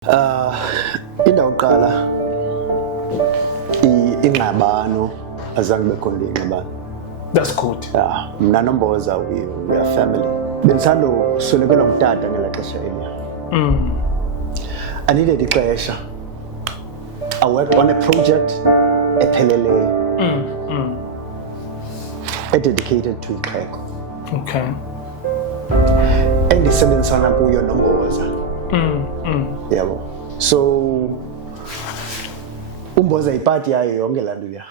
Indawo yokuqala ingxabano azange bekhona ingxabano. That's good. Yeah, mna noMboza we are family. Bendisanda uswelekelwa ngutata ngela xesha eliya. I needed ixesha. I worked on a project epheleleyo. Dedicated to ixhego. Okay. Endisebenzisana kuyo noMboza. Yabo. So uMboza ipati yayo yonke laa nto leya.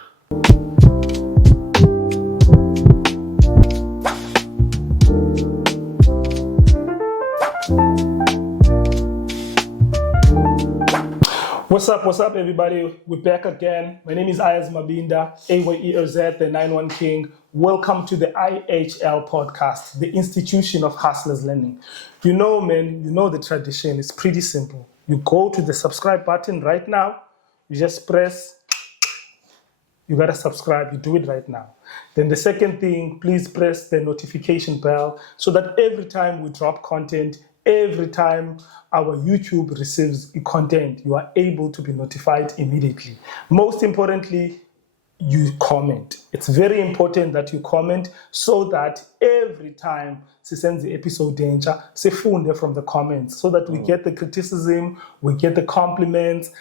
What's up, everybody? We're back again. My name is Ayaz Mabinda, AYERZ, the 9-1 King. Welcome to the IHL podcast, the Institution of Hustlers Learning. You know, man, you know the tradition. It's pretty simple. You go to the subscribe button right now. You just press. You gotta subscribe. You do it right now. Then the second thing, please press the notification bell so that every time we drop content, every time our YouTube receives content, you are able to be notified immediately. Most importantly, you comment. It's very important that you comment so that every time she sends the episode danger, sifunde from the comments so that we get the criticism, we get the compliments.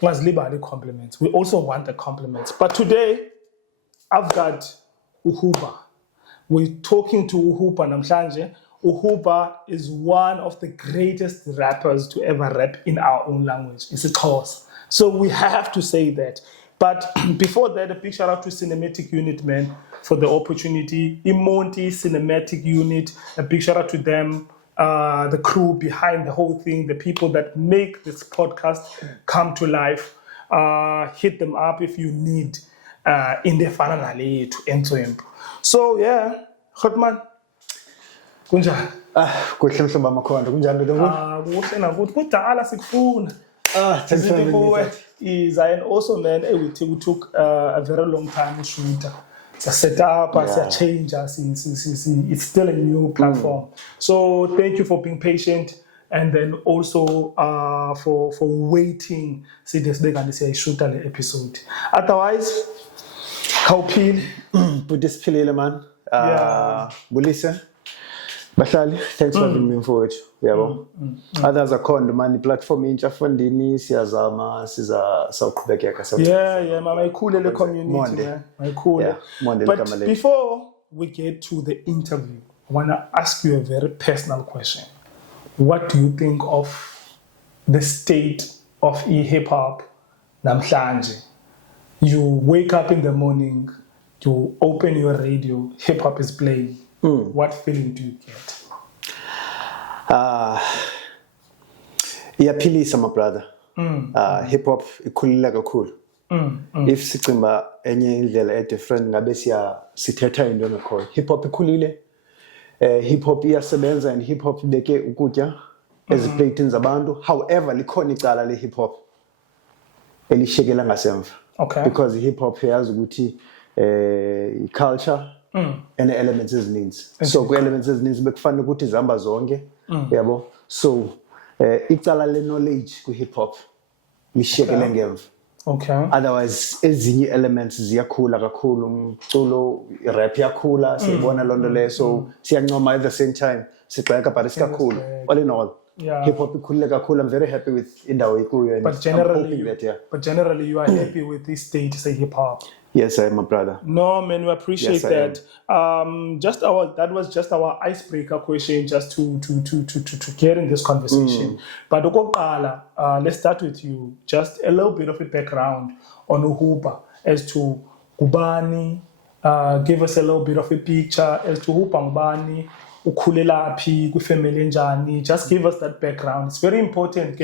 We also want the compliments. But today, I've got Uhuba. We're talking to Uhuba namhlanje. Uhuba is one of the greatest rappers to ever rap in our own language. It's a cause. So we have to say that. But before that, a big shout out to Cinematic Unit, man, for the opportunity. Imonti Cinematic Unit, a big shout out to them, the crew behind the whole thing, the people that make this podcast come to life. Hit them up if you need in the finale to enter him. So yeah, Hotman. Kunjani? Kuhle mhlobo amakhonto kunjani nto? Kuhle nakuthi kudala sikufuna. Thanks for having me. Is and also man, we took a very long time to shoot. To set up, to change us. It's still a new platform. So thank you for being patient, and then also for waiting. See this big and say shoot an episode. Otherwise, how peel? Put this pilile man. Bulisa. Bahlali, thanks for having me forward. Yabo. Others are called man platform intsha fundini siyazama sizaqhubekeka sawo. Yeah, mama ikhule le community man. Ikhule. But before we get to the interview, I want to ask you a very personal question. What do you think of the state of hip hop namhlanje? You wake up in the morning, you open your radio, hip hop is playing. What feeling do you get? Iyaphilisa my brother. Hip hop ikhulile kakhulu. If sicimba enye indlela different ngabe sithetha into ngakho. Hip hop ikhulile. Hip hop iyasebenza and hip hop ibeke ukutya eziplatini zabantu. However, likhona icala le hip hop elishekela ngasemva. Okay. Because hip hop yazi ukuthi culture and elements ezininzi. So ku elements ezininzi bekufanele ukuthi zihamba zonke. Yabo. So icala le knowledge ku hip hop lishekele ngemva. Okay. Otherwise ezinye elements ziyakhula kakhulu, umculo rap yakhula siyibona lonto le, so siyancoma at the same time sigxeka but isikakhulu. All in all, hip hop ikhulile kakhulu. I'm very happy with indawo ikuyo, and but generally you are happy with this state, say hip hop. Yes, I am, my brother. No, man, we appreciate that. That was just our icebreaker question, just to get in this conversation. But okokuqala, let's start with you. Just a little bit of a background on Uhuba as to Kubani. Give us a little bit of a picture as to Uhuba Ngubani, ukhulelaphi, kwi-family njani. Just give us that background. It's very important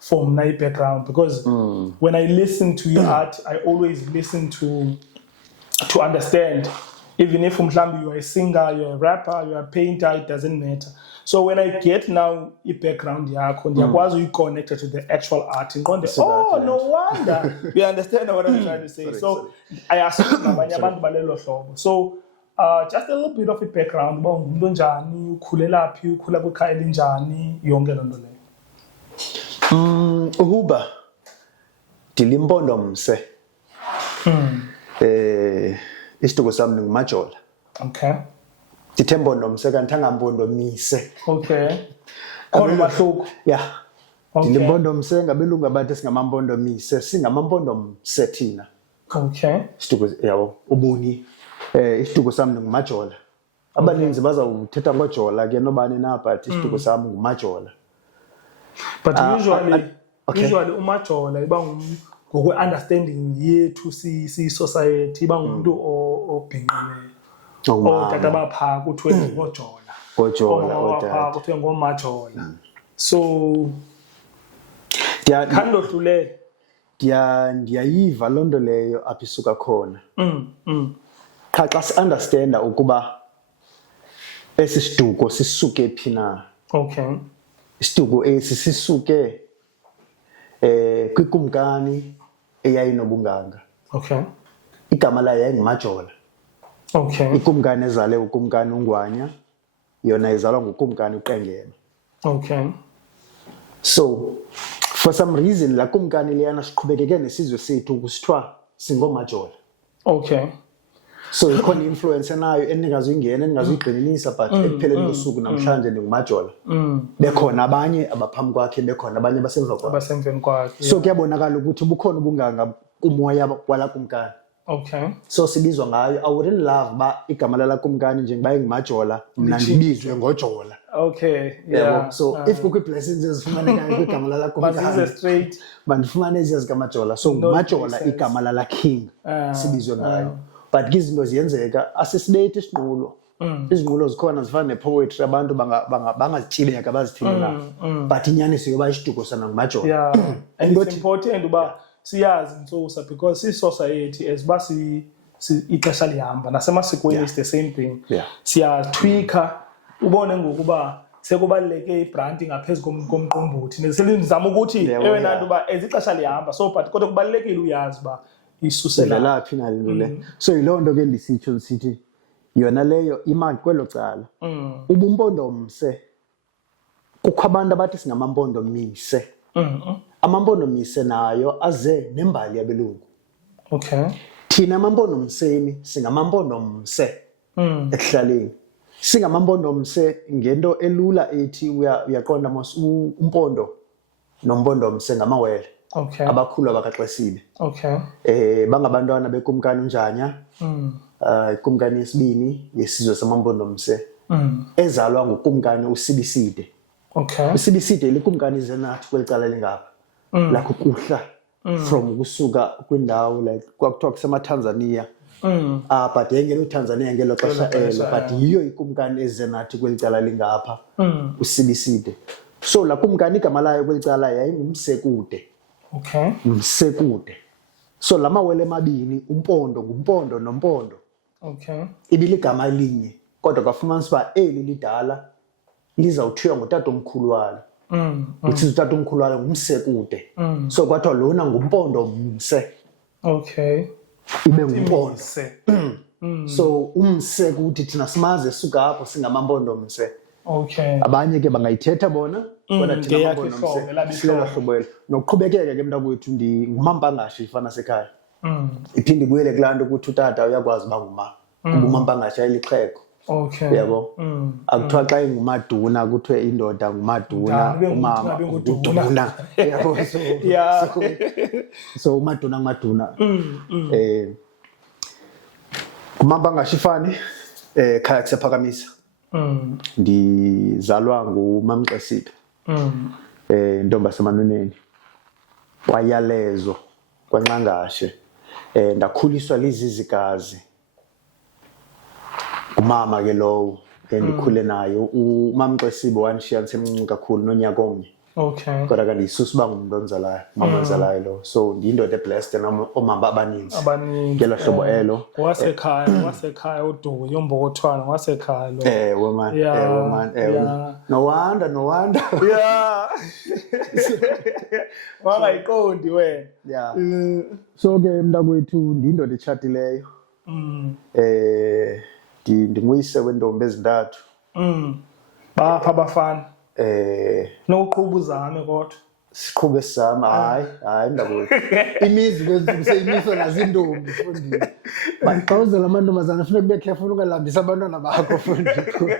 for my background, because when I listen to your art, I always listen to understand. Even if you are a singer, you're a rapper, you're a painter, it doesn't matter. So when I get now a background, you connected to the actual art. No wonder. You understand what I'm trying to say. So I ask you, so just a little bit of a background. Uhuba dilimpondo mse. Isituko sami ngumajola. Okay. Dithembondo mse kanti angampondo mise. Okay. Khona mahluko. Yeah. Okay. Dilimpondo mse ngabelungu abathi singamampondo mise, singamampondo mse thina. Okay. Isituko yabo ubuni. Isituko sami ngumajola. Abaninzi bazawuthetha ngojola ke nobani na but isituko sami ngumajola. But usually umajola iba ngokwe understanding yethu si society iba ngumuntu obhinqileyo. Tata abapha kuthiwe ngojola. Ngojola otata. Kuthiwe ngomajola. So khandodlulele. Ndiyayiva lonto leyo apha isuka khona. Xa si-understanda ukuba esi siduko sisuke phi na. Okay. Isituko esi sisuke kwikumkani eyayinobunganga. Okay. Igama layo yayingumajola. Okay. Ikumkani ezale ukumkani uNgwanya yona izalwa ngukumkani uQengema. Okay. So for some reason la kumkani liyana siqhubekeke nesizwe sethu kusithwa singomajola. Okay. So ikhona influence nayo eningazuyingena eningazuyigxininisa but ekupheleni kosuku namhlanje ningumajola. Bekhona abanye abaphambi kwakhe bekhona abanye abasemveni kwakhe. So kuyabonakala ukuthi bukhona ubunganga kumoya kwala kumkani. Okay. So sibizwa ngayo. I wouldn't love ba igama lala kumkani njengoba ingumajola mina ndibizwe ngojola. Okay. Yeah. So if kukho blessings ezifumanekayo kwigama lala kumkani but is straight bandifumane ezikaMajola. So ngumajola igama lala king sibizwe ngayo. But izinto ziyenzeka asisibethi isinqulo. Izinqulo zikhona zifana nepoetry abantu bangazitshileka bazithilela. But inyaniso yoba isituko sana ngumajola. Yeah. And it's important uba siyazi Ntsusa because society as ba ixesha lihamba nasemasikweni is the same thing. Siyatwika ubone ngokuba sekubaleke ibranding ngaphezulu komqombothi neselizama ukuthi ewena nto ba ezixesha lihamba so but kodwa kubalekile uyazi ba isusela laphi na into le. So yilonto ke lisitsho lisithi yona leyo imali kwelo cala. Ubumpondo mse kukho abantu abathi singamampondo mise. Amampondo mise nayo aze nembali yabelungu. Okay. Thina amampondo mseni singamampondo mse ekuhlaleni. Singamampondo mse ngento elula ethi uyaqonda mos umpondo nompondo mse ngamawele. Okay. Abakhulu abakaXesibe. Okay. Bangabantwana bekumkani uNjanya. Ikumkani yesibini yesizwe samampondo mse. Ezalwa ngukumkani uSibiside. Okay. uSibiside likumkani izenathi kwelicala lingapha. La kukuhla from kusuka kwindawo like kwakuthiwa kusemaTanzania. But yengelo Tanzania ngelo xesha elo but yiyo ikumkani ezenathi kwelicala lingapha uSibiside. So la kumkani igama layo kwelicala yayingumsekude. Okay. Msekude. So lamawele amabini umpondo ngumpondo nompondo. Okay. Ibiligama elinye kodwa kwafumanisa ba eli lidala lizawuthiywa ngutata omkhulu walo. Uthi utata omkhulu walo ngumsekude. So kwathiwa lona ngumpondo mse. Okay. Ibe ngumpondo. So umsekude thina simaze suka apho singamampondo mse. Okay. Abanye ke bangayithetha bona kodwa thina amampondo mse silela hlobelo nokuqhubekeka ke mntakwethu ngumampangashi ifana sekhaya. Iphinde ibuyele kulanto ukuthi utata uyakwazi ba nguma ngumampangashi ayilixheko. Okay. Yabo. Akuthiwa xa ingumaduna kuthiwe indoda ngumaduna umama nguduna. Yabo. Yeah. So umaduna ngumaduna. Kumampangashi ifani khaya kusephakamisa. Ndizalwa nguMamXesibe. Intombi semanoneni. Wayalezo kwaNcangashe. Ndakhuliswa lizizikazi. Umama ke lowo endikhule nayo uMamXesibe wanishiya ngisemncinci kakhulu nonyaka omnye. Okay. Kodwa kanti isusu bangumuntu onzalayo mama onzalayo lo so ndiyindoda eblessed omama abaninzi ngelo hlobo elo wasekhaya uDuku yombokothwana wasekhaya lo woman no wonder yeah wangayiqondi wena yeah so ke mntakwethu ndiyindoda etshatileyo ndinguyise wentombi ezintathu bapha abafana noqhubu zame kodwa siqhube sami hayi ndakuthi imizi kwenzise nazintombi mfundini baxawuzela amantombazana funeka kube careful ungalambisa abantwana bakho mfundini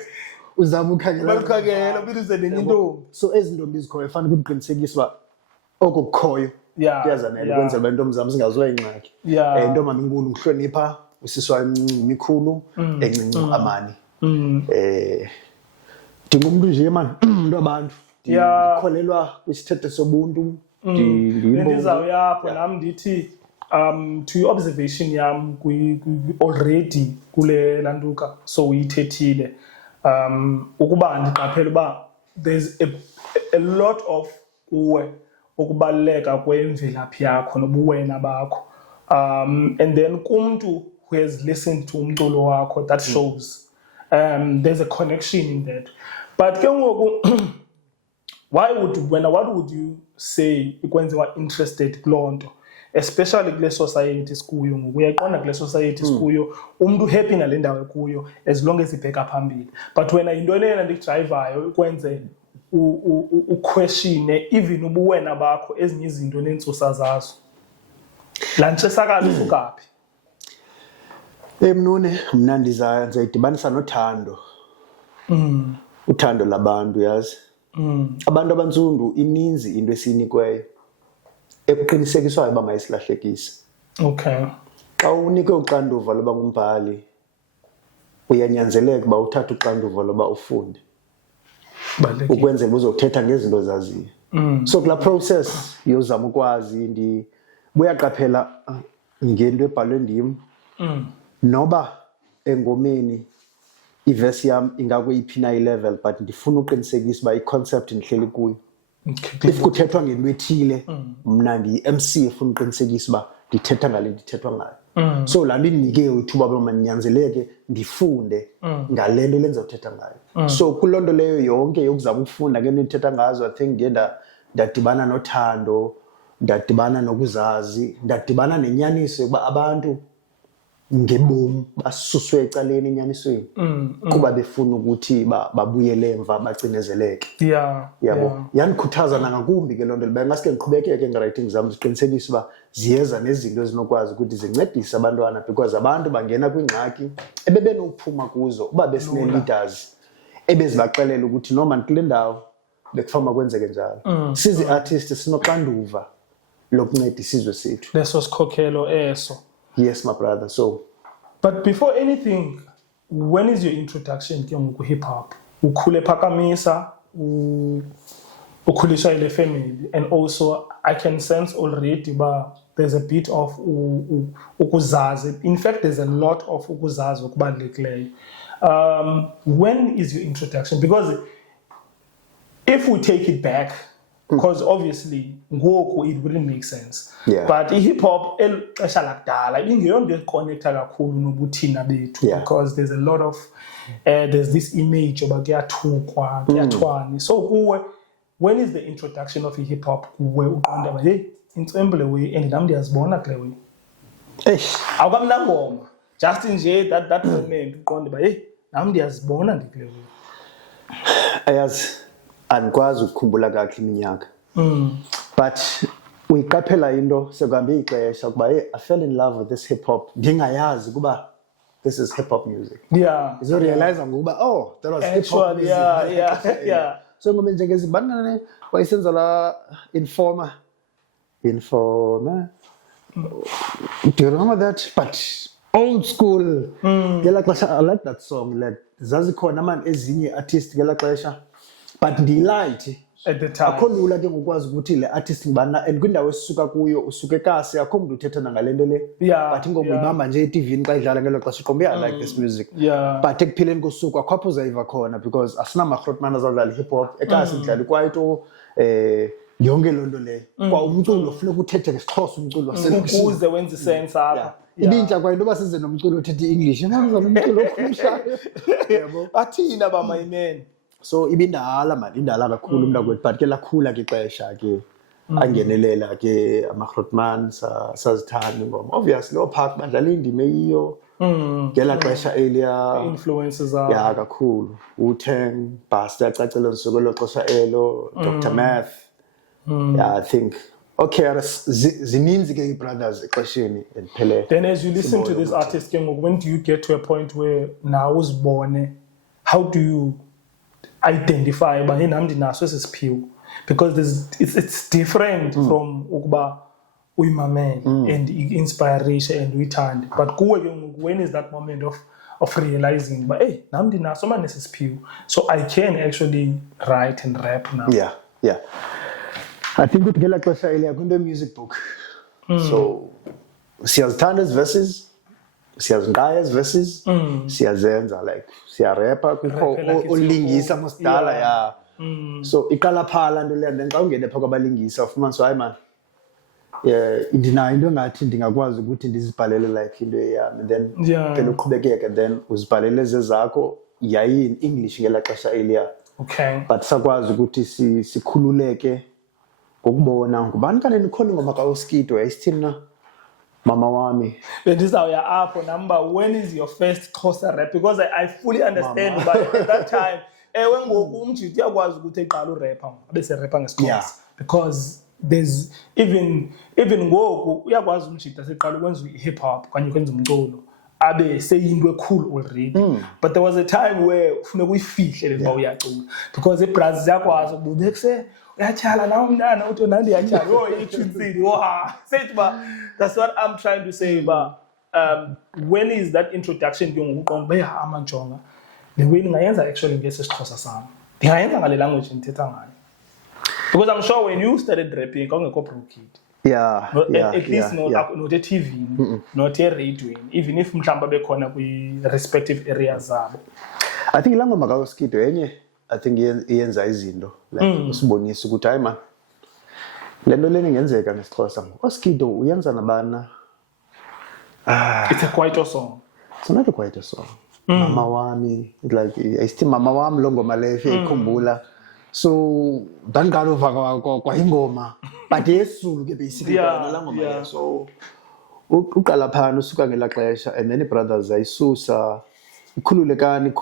uzama ukhangela ubize nenye intombi so ezintombi izikhoyo fanele ukuqinisekisa uba oko kukhoyo kuyazanela ukwenzela uba intombi zam zingaziwa ingxaki intombi inkulu uhlonipha usisi wayo emncinci imikhulu encinci amani ndingumntu nje mani umntu abantu ndikholelwa kwisithethe sobuntu ndizawuyapho nam ndithi to i-observation yam already kule lantuka so uyithethile ukuba ndiqaphela uba there's a lot of kuwe ukubaluleka kwemvelaphi yakho nobuwena bakho and then kumntu who has listened to umculo wakho that shows there's a connection in that but ke ngoku what would you say ikwenziwa interested kuloo nto especially kule society sikuyo ngoku uyayiqonda kule society sikuyo umntu happy nale ndawo kuyo as long as ibheka phambili but wena yintoni yena ndikudrayivayo ikwenze uquestione even ubuwena bakho ezinye izinto neentsusa zazo laa ntshisakalo isukaphi Mnune mna ndizayidibanisa nothando uthando labantu yazi abantu abantsundu ininzi into esiyinikweyo ekuqinisekiswayo uba mayisilahlekise okay xa unikwe uxanduva loba ngumbhali uyanyanzeleka uba uthathe uxanduva loba ufunde ukwenzela uzothetha ngezinto zaziyo so kulaa process yozama ukwazi buyaqaphela ngento ebhalwe ndim noba engomeni ivesi yam ingakuyiphi na i-level but ndifuna uqinisekisa uba i-concept ndihleli kuyo if kuthethwa ngento ethile mna ndiyi-MC efuna uqinisekisa uba ndithetha ngale ndithethwa ngayo so laa nto indinike ithuba uba mandinyanzeleke ndifunde ngale nto lenza uthetha ngayo so kuloo nto leyo yonke yokuzama ukufunda ngento endithetha ngazo I think ndiye ndadibana nothando ndadibana nokuzazi ndadibana nenyaniso yokuba abantu ngebomu basuswe ecaleni enyanisweni kuba befuna ukuthi babuyele emva bacinezeleke yabo yandikhuthaza nangakumbi ke loo nto liba ngaske ndiqhubekeke nge-writing zam ziqinisekise uba ziyeza nezinto ezinokwazi ukuthi zincedise abantwana because abantu bangena kwingxaki ebebenokuphuma kuzo uba besine-leaders ebezibaxelela ukuthi noma kule ndawo bekufama kwenzeke njalo sizi-artist sinoxanduva lokunceda isizwe sethu leso sikhokhelo eso. Yes, my brother. So, but before anything, when is your introduction to hip hop? Ukhule phakamisa, ukhuliswa ile family, and also I can sense already, but there's a bit of ukuzazi. In fact, there's a lot of ukuzazi okubalulekileyo. When is your introduction? Because if we take it back. Because obviously ngoku it wouldn't make sense but hip hop exesha lakudala ingeyonto econnecta kakhulu nobuthina bethu because there's a lot of there's this image oba kuyathukwa kuyathwani so kuwe when is the introduction of hip hop kuwe uqonda ba hey intsembele we and nam ndiyazibona kule we awukamnangoma just nje that moment uqonda ba hey nam ndiyazibona ndikule we ayazi andikwazi ukukhumbula kahle iminyaka but uyiqaphela into sekuhambe ixesha ukuba hey I fell in love with this hip hop ndingayazi kuba this is hip hop music izorealize ngokuba oh that was hip hop music so ngoba njengezibani wayisenza la Informer do you remember that but old school ngela xesha I like that song like zazikhona man ezinye artists ngela xesha but ndilight at the time akho lula ke ngokwazi ukuthi le artist ngibana and kwindawo esisuka kuyo usuke kasi akho umuntu uthetha ngale nto le but ingoma ibamba nje eTV xa idlala ngelo xesha iqombe I like this music but ekuphileni kosuku akho uzayiva khona because asinamahrotman azadlala hip hop ekasi idlala kwaito yonke loo nto leyo kwa umculo funeka uthethe ngesixhosa umculo ukuze wenze sense apha ibintsha kwa into basize nomculo uthethe English ngizama umculo okhumshayo yabo bathina bamayimeni so ibindala man indala kakhulu umntakwethu but ke lakhula ke xesha ke angenelela ke amahrotman sazithanda ingoma obviously oPark badlala indime yiyo ngela xesha elia influences ya kakhulu uTang Basta yacacela nsuku lo xesha elo Dr Math Yeah, I think okay, zininzi ke brothers exesheni eliphele. Then as you listen to this artist, when do you get to a point where now was born? How do you identify by because it's different from ukuba uyimamele and inspiration and uithande, but when is that moment of realizing but hey nam ndinaso manje sisiphiwo, so I can actually write and rap now? Yeah I think ukuthi ngela xesha eliya kwinto music book, so siyazithanda ezi verses, siyazinqaya ezi verses, siyazenza like siyarapper kukho olingisa mosdala so iqala phala nto leyo, then xa ungene phaa kwabalingisa ufumanisa hayi man ndinayo into engathi ndingakwazi ukuthi ndizibhalele like into eyam, and then phela uqhubekeke, then uzibhalele zezakho yayi-English ngela xesha eliya. Okay. But sakwazi ukuthi sikhululeke ngokubona ngubani kanti nikhona ingoma kaOskido yayisithini na mama wami. Bendizawuya apho number, when is your first Xhosa rap? Because I fully understand but at that time ewe ngoku umjiti uyakwazi ukuthi eqala urapper abese rapper ngeSxhosa, because there's even ngoku uyakwazi umjiti aseqala ukwenza hip hop kanye ukwenza umculo abe seyinto ecool already, but there was a time where ufuneka uyifihle le nto uyacula, because eBrazil yakwazi ubekuse uyatyhala nawe umntana uthi nandi yatyhala itshutsini said ba. That's what I'm trying to say, but when is that introduction ke ngoku uqonda amanjonga the way ningayenza actually ngesixhosa sami ndingayenza ngale language ndithetha ngayo, because I'm sure when you started rapping kawungekho Bro Kid. At least not a TV, not a radio, even if mhlamba bekhona kwi respective areas zabo. I think langoma kaOskido yenye I think iyenza izinto like usibonisa ukuthi hayi man lento leni ngenzeka ngeSxhosa. OSkido uyenza nabana. It's a kwaito song. It's not a kwaito song. Mama wami, like I still mama wami lo ngoma leyo ikhumbula. So dangalova kwa ingoma but yesulu ke basically la ngoma leyo. So uqala phana usuka ngela xesha, and then brothers ayisusa ikhululekani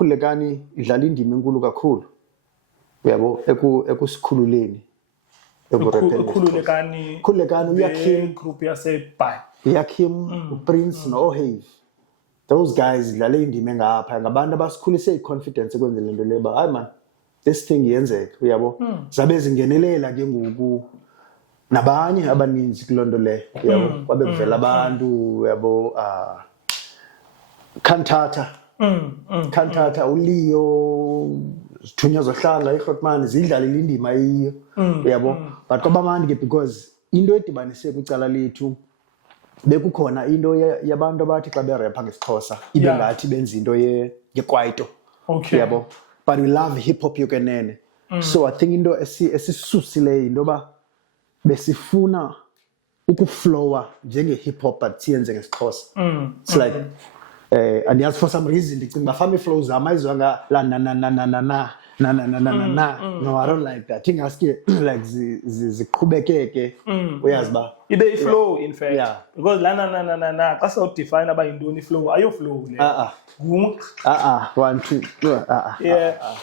idlala indima enkulu kakhulu uyabo ekusikhululeni khululekani uyakhim group yasebhayi yakhim uPrince noHave, those guys idlala indima engapha ngabantu abasikhulise iconfidence ekwenzeni lento leba hayi man this thing yenzeka uyabo. Zabe zingenelela ke ngoku nabanye abaninzi kulonto le uyabo, babe kuvela abantu uyabo Kantata uLeo Thunya zohlala iHotman zidlalile indima yiyo uyabo, but kwabamandi ke because into edibanise kwicala lethu bekukhona into yabantu abathi xa berapper ngeSxhosa ibe ngathi benza into yekwaito uyabo, but we love hip hop yokenene. So I think into esisusile into ba besifuna ukuflowa njenge hip hop but siyenze ngeSxhosa. It's like and yes, for some reason ndicinga family flows amazwanga la na no, I don't like that. Think ask like ziqhubekeke uyazi ba ibe flow in fact, because la na xa so define aba yintoni flow ayo flow le 1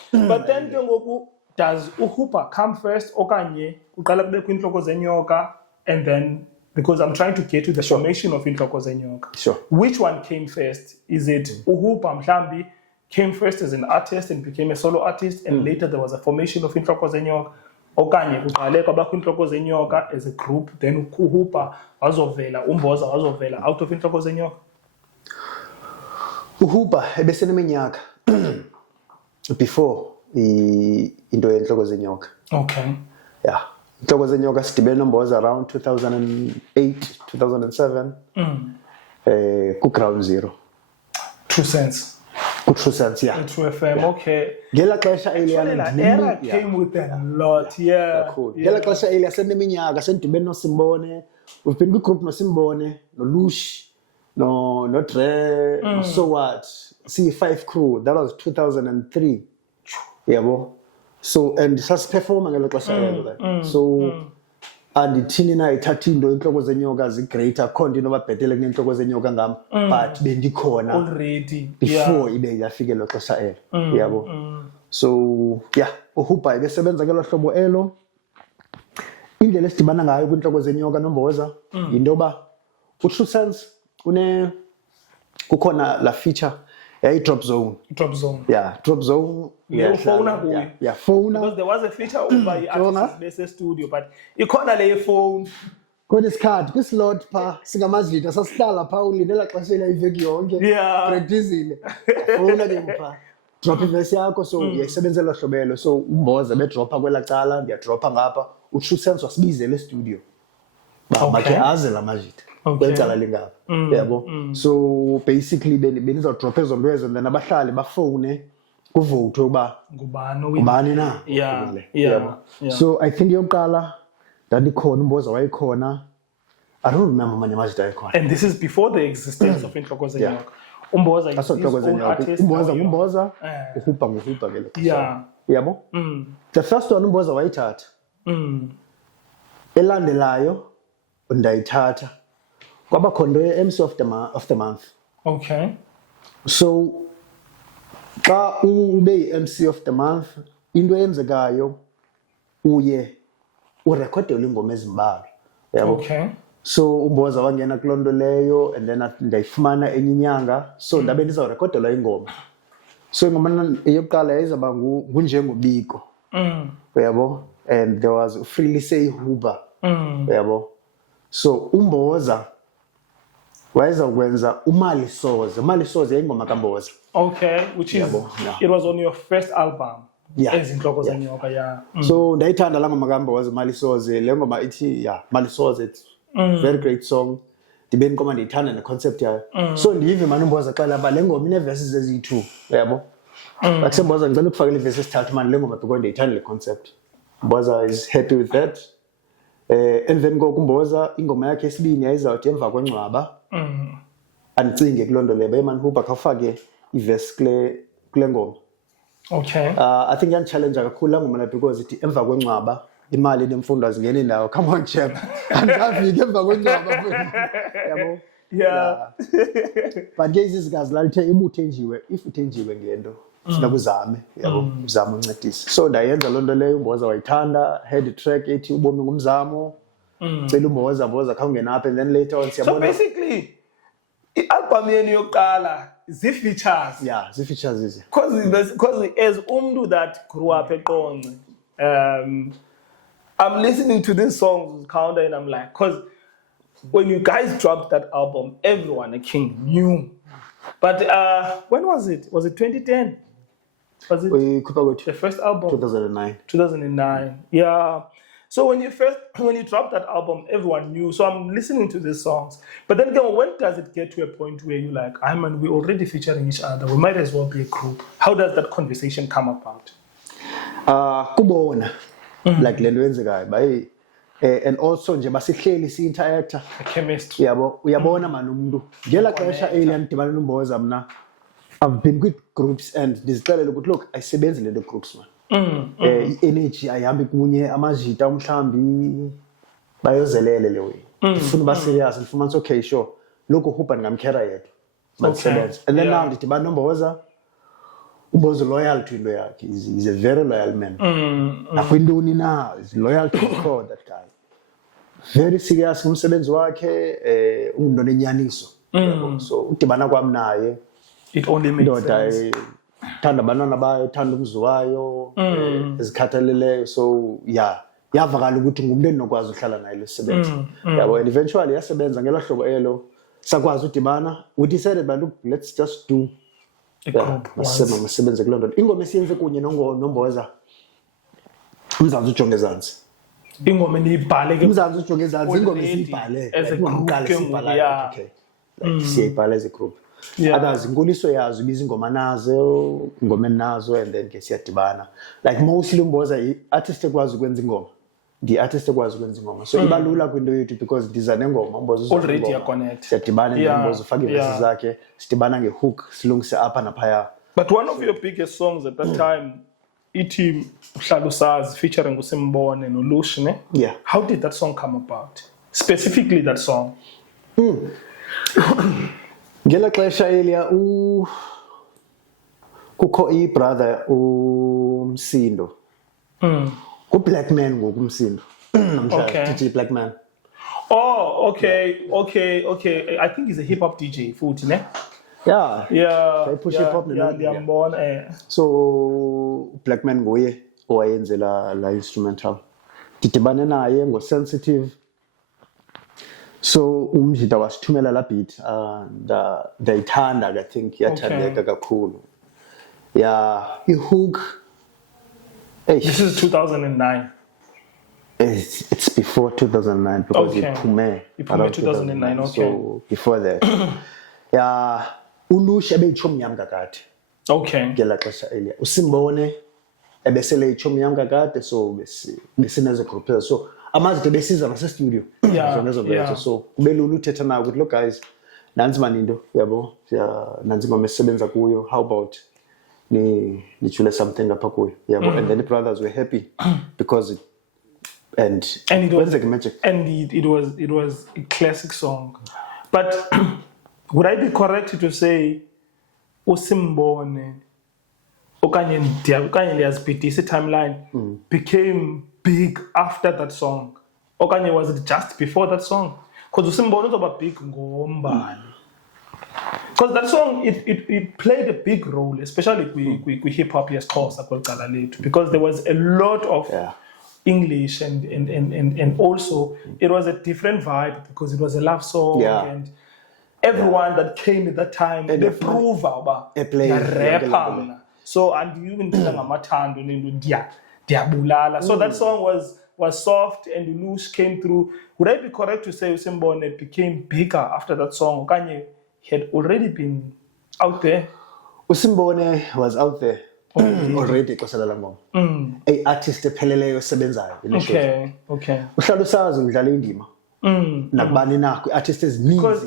2 but then ke ngoku does uHooper come first okanye uqala kube kwinhloko zenyoka, and then because I'm trying to get to the formation of Inhloko Zenyoka. Sure. Which one came first? Is it uHooper Mhlambi came first as an artist and became a solo artist, and later there was a formation of Inhloko Zenyoka? Okanye kuqale kwaba kwinhloko zenyoka as a group, then uHooper wazovela, uMboza wazovela out of Inhloko Zenyoka? uHooper ebeseneminyaka before into yeNhloko Zenyoka. Okay. Yeah. Inhloko Zenyoka sidibene noMboza around 2008 2007 ku Ground Zero. True Sense. True Sense, yeah. True FM, okay. Ngela xesha eliya era came with a lot, cool. Ngela xesha eliya seneminyaka sendibene noSimbone, we've been group noSimbone, noLush, no Dre, no So What, C5 crew. That was 2003. Yabo. So and sasiperforma ngelo xesha elo so andithini na ithatha into Inhloko Zenyoka zigreater khona into babhetele kunenhloko zenyoka ngam but bendikhona already before ibe yafika lo xesha elo yabo. So yeah, uHooper besebenza ngelo hlobo elo indlela esidibana ngayo kwinhloko zenyoka nomboza into yoba uTrue Sense kukhona la feature drop zone. Yeah, drop zone. Uyofona kuyo. Yeah, phone. Because there was a feature uba i-artist bese studio but ikhona le phone. Kunesikhathi kwislot pha singamazitha sasihlala pha ulindela xesha iveki yonke. Practiceile. Phone ke pha. Drop iverse yakho so uyayisebenzela hlobelo so umboza bedropha kwela cala ngiyadropha ngapha uTrue Sense wasibizele studio. Makhe aze lamazitha. Kwecala lingapha. Yabo. So basically benizodrop ezo ntwezo then abahlali bafone kuvote uba ngubani na. Yeah. So I think yokuqala ndandikhona umboza wayekhona. I don't remember manje amazitha ayekhona. And this is before the existence of inhloko zenyoka. Umboza is his own artist. Umboza uhupa ke lokho. Yabo? The first one umboza wayithatha. Elandelayo ndayithatha. Kwaba khondo MC of the month. Okay. So xa ube MC of the month into eyenzekayo uye urekhodele ingoma ezimbalwa. Yabo? Okay. So umboza wangena kulonto leyo and then ndayifumana enye inyanga so ndabe ndizawurekhodelwa ingoma. So ingoma eyokuqala yayizaba ngunjengobiko. Yabo? And there was Freely Say Huba. Yabo? So umboza wayezawukwenza Umali Soze ingoma kaMboza. Okay, which is it was on your first album. Ezinhloko zenyoka, yeah. So ndayithanda la ngoma kaMboza Umali Soze le ngoma ithi Umali Soze, it's very great song. Ndibe ngoma ndiyithanda neconcept yayo. So ndiyive manje umboza xala ba le ngoma ine verses ezi2, yabo? Like Mboza ngicela ukufakela iverse esithathu manje le ngoma because ndiyithanda le concept. Mboza is happy with that. And then ngokumboza ingoma yakhe esibini yayizawuthi emva kwencwaba. Andicinge kulonto lebe man Huba khafake iverse kule ngoma. Okay. I think yan challenge kakhulu la ngoma la because ithi emva kwencwaba imali nemfundo azingena indawo. Come on champ. Andafike emva kwencwaba. Yabo? Yeah. But ke izigazi lalithe ibuthenjiwe if uthenjiwe ngento funa kuzame yabo uzama uncedisa. So ndayenza lonto leyo umboza wayithanda head track ethi ubomi ngumzamo. Cela umboza khawungena apha and then later on siyabona. So basically i-album yenu yokuqala zii-features. Yeah, zii-features izi. Because as umuntu that grew up eQonce, I'm listening to these songs with Counter and I'm like, because when you guys dropped that album, everyone, a king, knew. But when was it? Was it 2010? Was it the first album? 2009. 2009. Yeah. So when you dropped that album, everyone knew. So I'm listening to these songs. But then again, when does it get to a point where you're like, man, we're already featuring each other. We might as well be a group. How does that conversation come about? Kubona. Like le nto yenzekayo bayi and also nje basihleli si-interactor. Chemistry. Yabo, uyabona man umuntu. Ngela xesha eliyandibana nomboza mna. I've been with groups and ndizixelele ukuthi look ayisebenzi le groups man. I-energy ayihambi kunye amazita umhlambi bayozelele le way. Ndifuna ba serious ndifumana okay sure. Lokho Huba ngamkhera yedwa. Basebenza. And then now ndidibana nomboza. Umboza loyal to into yakhe. He's a very loyal man. Nakwintoni na is loyal to the core that guy. Very serious ngumsebenzi wakhe umuntu onenyaniso. So udibana kwami naye it only makes sense. Thanda abantwana bayo, thanda umzi wayo, ezikhathaleleyo. So yeah, yavakala ukuthi ngumuntu enokwazi ukuhlala naye lesebenza. Yabo and eventually yasebenza ngelo hlobo elo. Sakwazi udibana. We decided but look, let's just do masebenze kuloo nto. Ingoma esiyenze kunye nomboza Umzantsi ujonge ezantsi. Ingoma eniyibhale ke Umzantsi ujonge ezantsi ingoma esiyibhale ngokuqala sibhala okay. Siyibhala as a group. Others inkuliso yazo ibiza ingoma nazo, ingoma enazo and then ke siyadibana. Like mostly umboza artist ekwazi ukwenza ingoma. The artist ekwazi ukwenza ingoma. So ibalula kwinto yethu because ndiza nengoma umboza already ya connect. Siyadibana nomboza ufake iverse zakhe, sidibana ngehook, silungise apha naphaya. But one of your biggest songs at that time, ithi Uhlala Usazi featuring uSimbone noLush, ne? Yeah. How did that song come about? Specifically that song. Ngela xesha eliya kukho ibrother uMsindo. Ku black man ngokumsindo. Okay. DJ Black Man. Oh, okay. I think he's a hip hop DJ, futhi, ne? Yeah. Yeah. They push hip hop Yeah, ngiyambona. So Black Man nguye owayenzela la instrumental. Didibane naye ngo-Sensitive. So umjida wasithumela la beat and ndayithanda I think yathandeka kakhulu. Yeah, ihook. This is 2009. It's before 2009 because iphume 2009. Okay. So before that. Yeah, uNush ebeyitshomi yam kakade. Okay. Ngela xesha eliya. Usimbone ebesele itshomi yam kakade so besineze group so amazwi besiza nase studio. Yeah. So kube lula uthetha nayo ukuthi lo guys nansi manindo yabo nansi ngoma esisebenza kuyo how about nichule something apha kuyo yabo and then the brothers were happy because and it was like magic. And it was a classic song. But would I be correct to say Usimbone okanye ndiyazibhidisa timeline became big after that song? Okanye was it just before that song? Because Usimbone was big ngombani. Because that song it played a big role, especially with hip hop yesiXhosa because there was a lot of English and also it was a different vibe because it was a love song and everyone that came at that time they prove about rapper. So and even ngamathando ndiyabulala. So that song was soft and Unush came through. Would I be correct to say Usimbone became bigger after that song? Okanye had already been out there? Usimbone was out there already kosalala ngoma. Artist epheleleyo osebenzayo Okay. Uhlala usazi udlala indima. Nakubani na artists eziningi because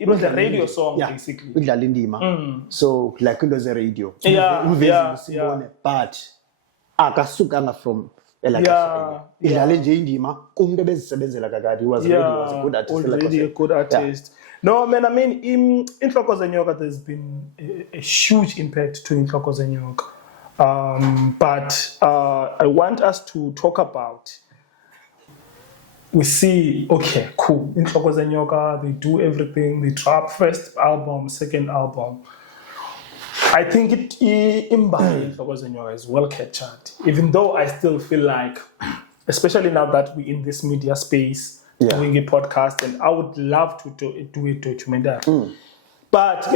it was a radio song basically. Udlala indima. So like it was a radio. Yeah. But akasukanga from idlala nje indima kumuntu ebezisebenzela kakade. He was a good artist. Already a good artist. No, man, I mean, in Inhloko Zenyoka, there's been a huge impact to Inhloko Zenyoka. But I want us to talk about, we see, okay, cool, Inhloko Zenyoka, they do everything, they drop first album, second album. I think Inhloko Zenyoka is well captured, even though I still feel like, especially now that we're in this media space, doing a podcast, and I would love to do a documentary. But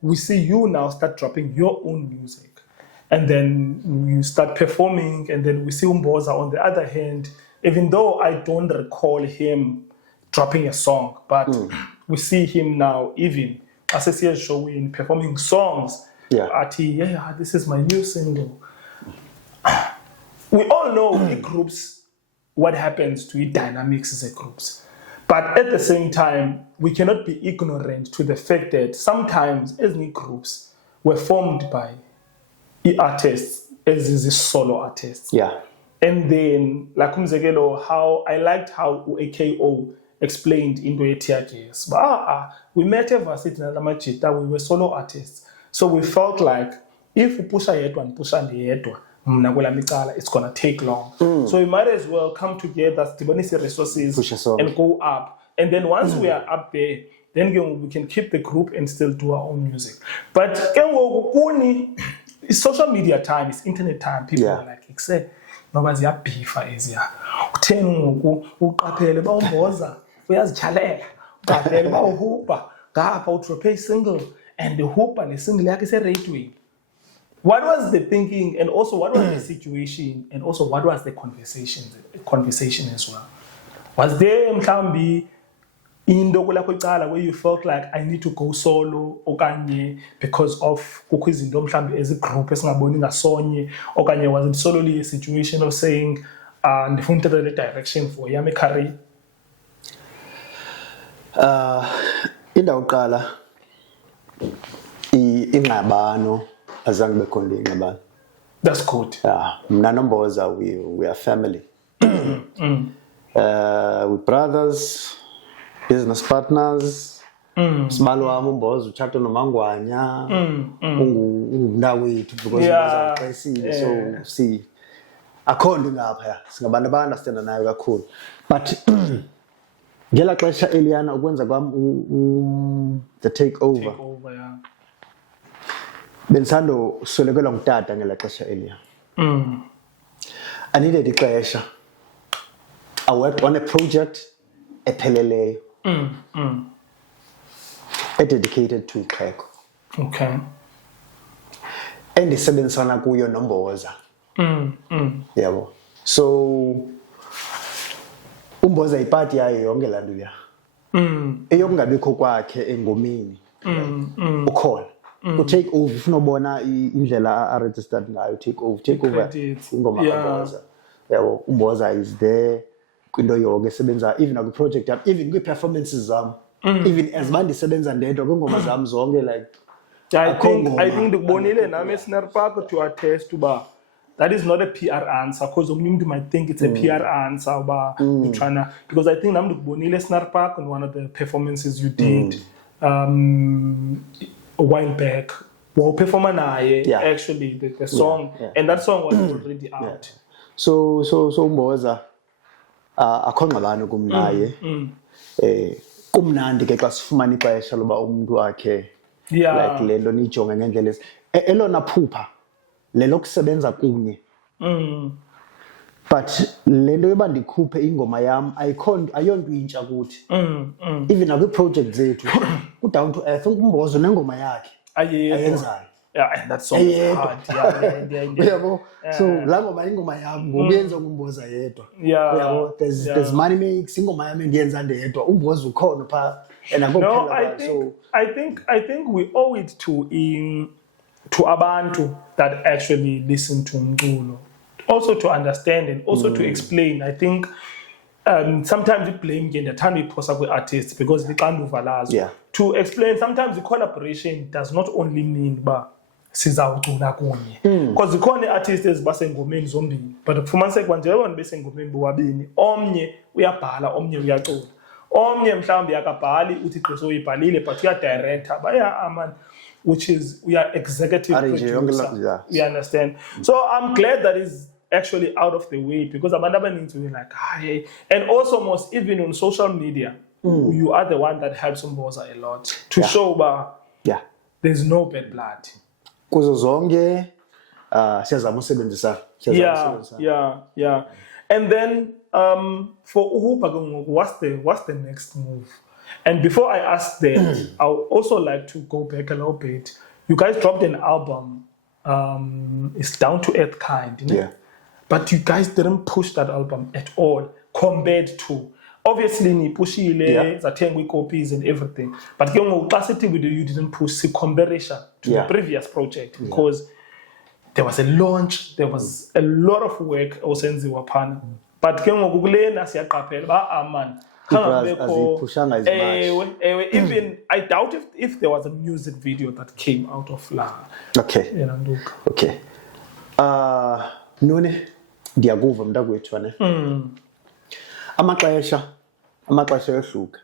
we see you now start dropping your own music, and then you start performing, and then we see Umboza on the other hand, even though I don't recall him dropping a song, but we see him now even as a CS showing performing songs. This is my new single. We all know in groups what happens to the dynamics as a groups. But at the same time, we cannot be ignorant to the fact that sometimes ethnic groups were formed by artists as a solo artists. And then, like how I liked how AKO explained in the Tiages. We met ever sitting at Lamachita, we were solo artists. So we felt like if we push ahead and push on the head, it's gonna take long. So we might as well come together, stabilize resources, and go up. And then once we are up there, then we can keep the group and still do our own music. But it's social media time, it's internet time. People are like, nobody's a beefer is ya. Utenu uqaphele bawumboza uyazichalela. Uqaphele bawuhupa. Ngapha utrope single and the hooper le single yakhe se radio. What was the thinking, and also what was the situation, and also what was the conversation as well? Was there mhlambi into kulapho icala where you felt like I need to go solo okanye because of kukho izinto mhlambi as a group esingaboni ngasonye, okanye was it solely a situation of saying ndifuna uthatha le direction for yami career? Indawo uqala ingxabano azange bekhona ingxabano. That's good. Mna noMboza we are family. We brothers, business partners. Smalo wami uMboza utshato noMangwanya. Ungumna wethu because so see akho nto ngapha singabantu aba-understanda nayo kakhulu but ngela xesha eliyana ukwenza kwam the take over yeah. bendisando swelekelwa ngutata ngela xesha eliya I needed ixesha. I worked on a project epheleleyo dedicated to ixhego. Okay. Endisebenzisana kuyo noMboza. Yabo. So uMboza ipati yayo yonke laa nto leya. Eyokungabikho kwakhe engomeni. Ukhona. Ku-take over ufuna ubona indlela a-registered ngayo take over ingoma kaMboza. Yabo uMboza is there kwinto yonke esebenza even nakwi-project yam even kwii-performances zam even as bandisebenza ndedwa kwingoma zam zonke like I think ndikubonile nami eSnare Park to attest uba that is not a PR answer because omnye umuntu might think it's a PR answer uba you're trying to, because I think nami ndikubonile eSnare Park on one of the performances you did a while back. Well, performer naye actually the song and that song was already out. So uMboza akho ngxabano kumnaye kumnandi ke xa sifumana ixesha loba umuntu wakhe like le nto nijonge ngendlela elona phupha lelokusebenza kunye but le nto yoba ndikhuphe ingoma yam ayonto intsha kuthi even nakwi-project zethu ku-down to earth uMboza nengoma yakhe ayenzayo. Yeah, and that song is hard. Uyabo, so la ngoma ingoma yami ngokuyenza uMboza yedwa. Uyabo, there's money makes ingoma yami endiyenza ndedwa uMboza ukhona pha and no, I think we owe it to abantu that actually listen to umculo, also to understand and also to explain. I think sometimes we blame ngendathanda uyiphosa kwi-artists because lixanduva lazo to explain. Sometimes the collaboration does not only mean ba sizawucula kunye because zikhona ii-artists ezibasengomeni zombini but kufumaniseka uba njengoba besengomeni bobabini omnye uyabhala omnye uyacula omnye mhlawumbi akabhali uthi gqiso uyibhalile but uyadirector man, which is we are executive producer. You understand? So I'm glad that is actually out of the way because abantu abaninzi were like hey. And also most even on social media you are the one that helps uMboza a lot to show there's no bad blood kuzo zonke siyazama usebenzisa yeah. And then for uHupa what's the next move? And before I ask that, I would also like to go back a little bit. You guys dropped an album, it's Down to Earth Kind, but you guys didn't push that album at all compared to, obviously ni pushile zathengwa copies and everything, but ke ngoku you didn't push comparison to the previous project because there was a launch, there was a lot of work osenziwa phana, but ke ngoku kulena siyaqaphela ba man even I doubt if there was a music video that came out of la. Okay. None ndiyakuva mntakwethu ne. Amaxesha ehluka.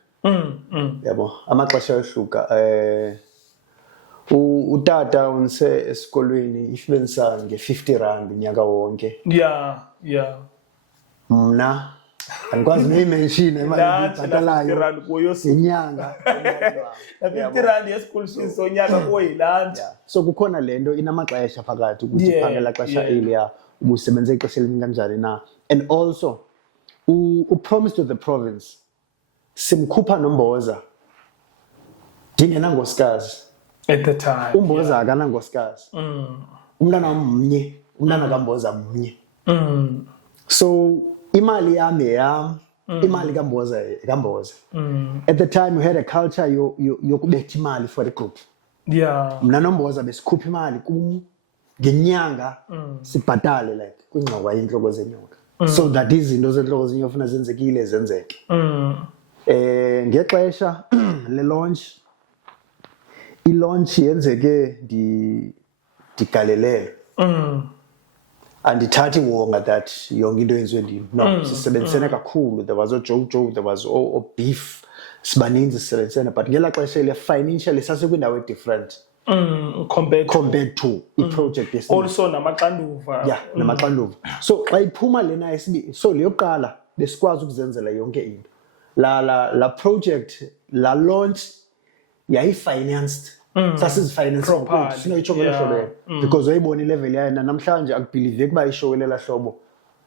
Yabo, amaxesha ehluka. Utata unse esikolweni ifibenzisa nge-R50 unyaka wonke. Yeah. Mna andikwazi noyimenshina imali ebhatalayo ngenyanga. R50 ye-school fees sonyaka kuyilanti. So kukhona lento inamaxesha phakathi ukuthi phangela xesha eliya ubusebenze ixesha elinye kanjani na. And also promise to the province simkhupha noMboza ndingenankosikazi at the time. uMboza akanangosikazi. Umntana mnye, umntana kaMboza mnye. So imali yami imali kaMboza. At the time we had a culture yokubetha imali for the group. Mna noMboza besikhupha imali ngenyanga sibhatale like kwingxowa yentloko zenyoka. So that izinto zentloko zenyoka ufuna zenzekile zenzeke. Ngexesha le launch i-launch yenzeke ndigalelele. Andithathi wonga that yonke into yenziwe ndim. No, sisebenzisene kakhulu. There was Jojo, there was Beef. Sibaninzi sisebenzisene but ngela xesha le financially sasekwindawo different. Compared to i-project yesibili. Also namaxanduva. Yeah, namaxanduva. So xa iphuma lena yesibili, so leyokuqala besikwazi ukuzenzela yonke into. La project, la launch yayi-financed. Sasizifinance sinoyitsho ngelo hlobo because wayibona ilevel yayo namhlanje akubhilive kuba ishowele la hlobo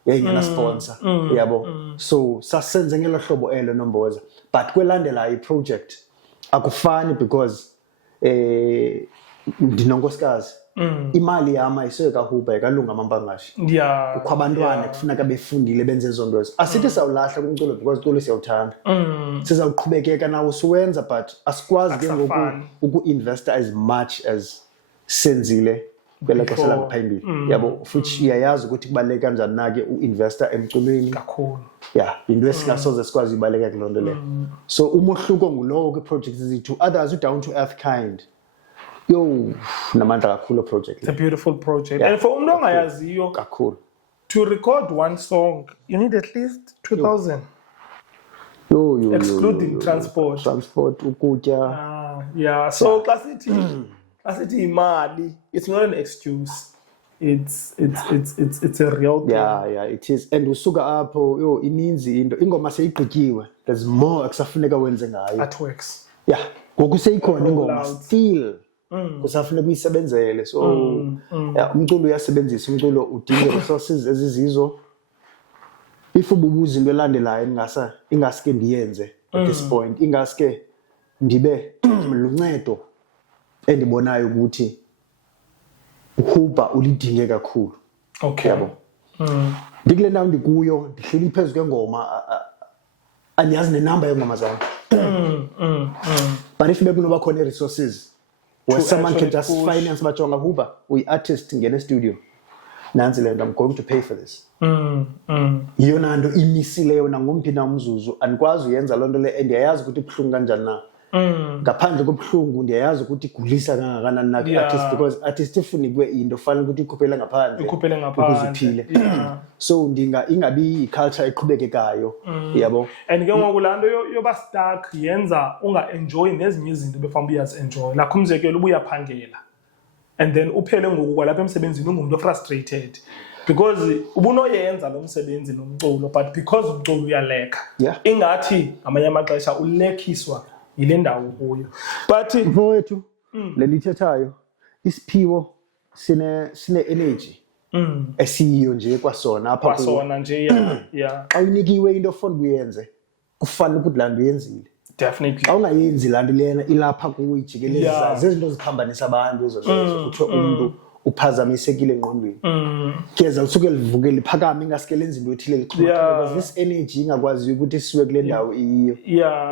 yayingena sponsor yabo. So sasenze ngelo hlobo elo Nomboza, but kwelandela iproject akufani because ndinonkosikazi imali yami ayiseka huba ikalunga amampangashi kukho abantwana kufuneka befundile benze ezo nto asithi sawulahla kumculo because uculo siyawuthanda sizawuqhubekeka nawo siwenza but asikwazi ke ngoku uku-investa as much as senzile kwela xesha langaphambili yabo futhi iyayazi ukuthi kubaluleke kanjani na ke u-investa emculweni kakhulu into esingasoze sikwazi ibaluleke kuloo nto leyo. So umohluko ngulowo kwi-projects zethu, others u-down to earth kind namandla kakhulu project. It's a beautiful project. And for umuntu ongayaziyo kakhulu, to record one song you need at least 2,000 excluding transport ukutya. So xa sithi imali, it's not an excuse, it's a real thing. Yeah, it is. And usuka apho ininzi into, ingoma seyigqityiwe, there's more akusafuneka wenze ngayo artworks. Ngoku seyikhona ingoma still kusafuneka uyisebenzele. So umculo uyasebenzisa, umculo udinga resources ezizizo. If ububuza into elandelayo ingaske ndiyenze at this point, ingaske ndibe luncedo endibonayo ukuthi uhuba ulidinge kakhulu. Yabo. Ndikule ndawo ndikuyo ndihleli phezu kwengoma andiyazi nenamba yengoma zami. But if bekunoba khona resources where someone can just finance bajonga huba uyi-artist ngene studio nansi le nto, I'm going to pay for this. Yiyona nto imisileyo nangomphi na umzuzu andikwazi uyenza loo nto le endiyayazi ukuthi ibuhlungu kanjani na. Ngaphandle kobuhlungu ndiyayazi ukuthi igulisa kangakanani na kwi-artist because artist ifunikwe into fanele ukuthi ikhuphele ngaphandle ukuze iphile. So ingabi i-culture eqhubekekayo yabo. And ke ngoku laa nto yoba stuck yenza unga-enjoyi nezinye izinto befanele uyazi-enjoy. Like umzekelo uba uyaphangela and then uphele ngoku kwalapha emsebenzini ungumntu o-frustrated because ubunoyenza lo msebenzi nomculo but because umculo uyaleka ingathi ngamanye amaxesha ulekiswa yile ndawo kuyo. But mfowethu le ndithethayo isiphiwo sine-energy esiyiyo nje kwasona apha nje xa unikiwe into ofuna uyenze kufanele ukuthi laa nto uyenzile. Definitely. Xa ungayenzi laa nto lena ilapha kuwe ijikeleza zezinto ziphambanisa abantu ezo kuthiwa umntu uphazamisekile engqondweni. Keza usuke livuke liphakame ingaske lenze into ethile liqhubeka this energy ingakwazi ukuthi siwe kule ndawo iyiyo.